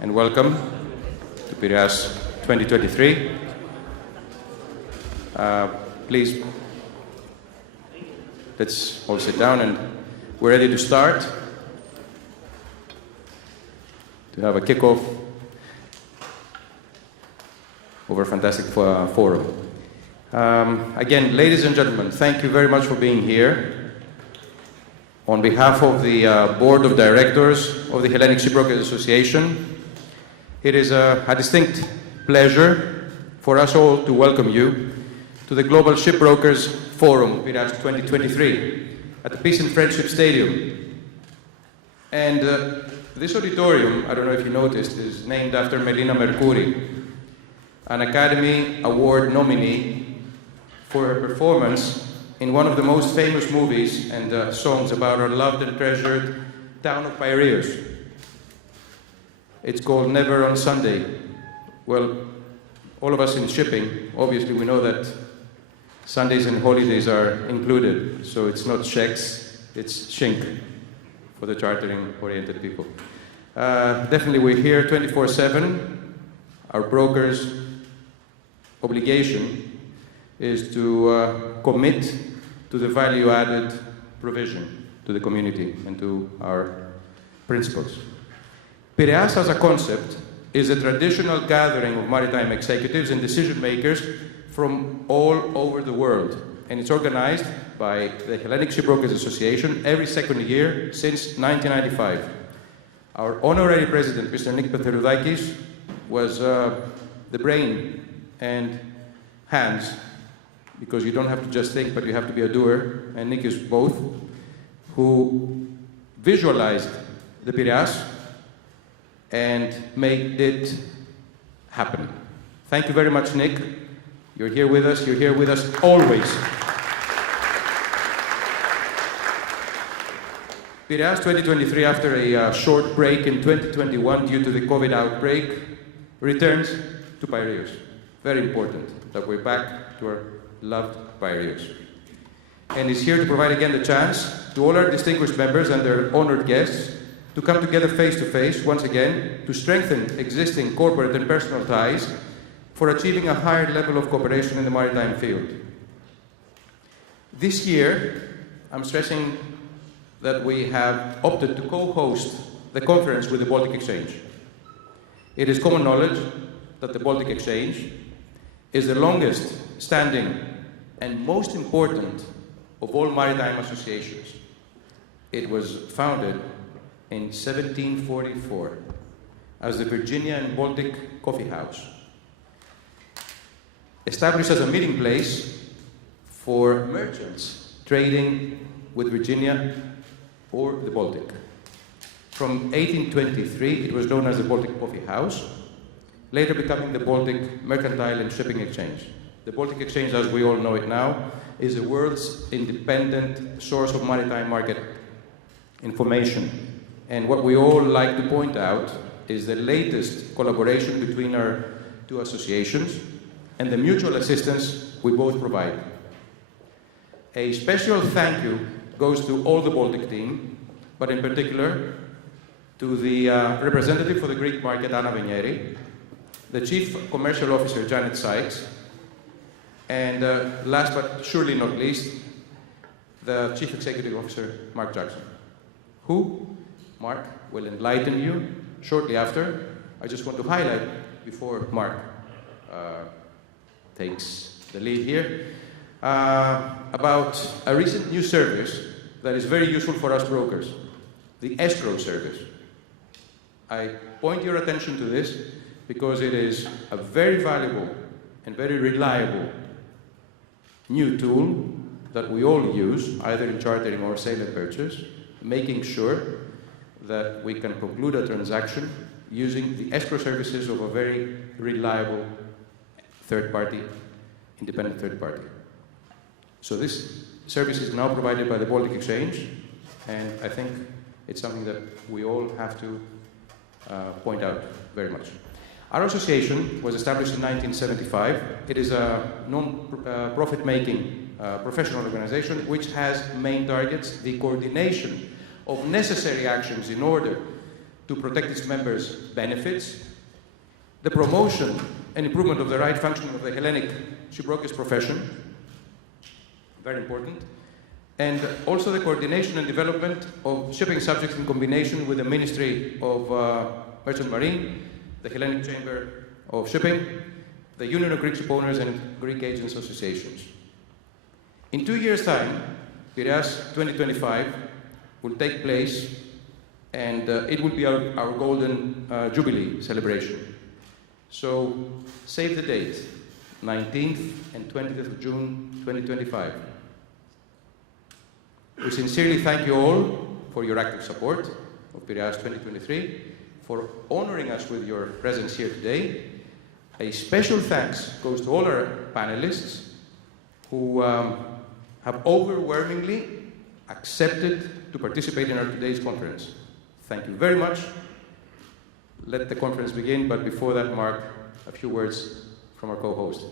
and welcome to Piraeus 2023. Please, let's all sit down and we're ready to start, to have a kickoff over a fantastic forum. Again, ladies and gentlemen, thank you very much for being here. On behalf of the Board of Directors of the Hellenic Shipbrokers Association, it is a distinct pleasure for us all to welcome you to the Global Shipbrokers Forum, Piraeus 2023, at the Peace and Friendship Stadium. And this auditorium, I don't know if you noticed, is named after Melina Mercouri, an Academy Award nominee for her performance in one of the most famous movies and songs about our loved and treasured town of Piraeus. It's called Never on Sunday. Well, all of us in shipping, obviously we know that Sundays and holidays are included, so it's not sheks, it's shink for the chartering-oriented people. Definitely we're here 24/7. Our broker's obligation is to commit to the value-added provision to the community and to our principles. Piraeus as a concept is a traditional gathering of maritime executives and decision-makers from all over the world, and it's organized by the Hellenic Shipbrokers Association every second year since 1995. Our honorary president, Mr. Nick Petheroudakis, was the brain and hands, because you don't have to just think, but you have to be a doer, and Nick is both, who visualized the Piraeus and made it happen. Thank you very much, Nick. You're here with us always. Piraeus 2023, after a short break in 2021 due to the COVID outbreak, returns to Piraeus. Very important that we're back to our loved Piraeus. And is here to provide again the chance to all our distinguished members and their honored guests to come together face to face once again to strengthen existing corporate and personal ties for achieving a higher level of cooperation in the maritime field. This year, I'm stressing that we have opted to co-host the conference with the Baltic Exchange. It is common knowledge that the Baltic Exchange is the longest standing and most important of all maritime associations. It was founded in 1744 as the Virginia and Baltic Coffee House, established as a meeting place for merchants trading with Virginia or the Baltic. From 1823, it was known as the Baltic Coffee House, later becoming the Baltic Mercantile and Shipping Exchange. The Baltic Exchange, as we all know it now, is the world's independent source of maritime market information. And what we all like to point out is the latest collaboration between our two associations and the mutual assistance we both provide. A special thank you goes to all the Baltic team, but in particular to the representative for the Greek market, Anna Venieri, the Chief Commercial Officer, Janet Sykes, and last but surely not least, the Chief Executive Officer, Mark Jackson, who, Mark, will enlighten you shortly after. I just want to highlight, before Mark takes the lead here, about a recent new service that is very useful for us brokers, the escrow service. I point your attention to this because it is a very valuable and very reliable new tool that we all use, either in chartering or sale and purchase, making sure that we can conclude a transaction using the escrow services of a very reliable third party, independent third party. So this service is now provided by the Baltic Exchange, and I think it's something that we all have to point out very much. Our association was established in 1975. It is a non-profit-making professional organization which has main targets the coordination of necessary actions in order to protect its members' benefits, the promotion and improvement of the right functioning of the Hellenic shipbrokers profession, very important, and also the coordination and development of shipping subjects in combination with the Ministry of Merchant Marine, the Hellenic Chamber of Shipping, the Union of Greek Shipowners and Greek Agents Associations. In 2 years' time, Piraeus 2025 will take place, and it will be our golden Jubilee celebration. So save the date, 19th and 20th of June 2025. We sincerely thank you all for your active support of Piraeus 2023, for honoring us with your presence here today. A special thanks goes to all our panelists who have overwhelmingly accepted to participate in our today's conference. Thank you very much. Let the conference begin, but before that, Mark, a few words from our co-host.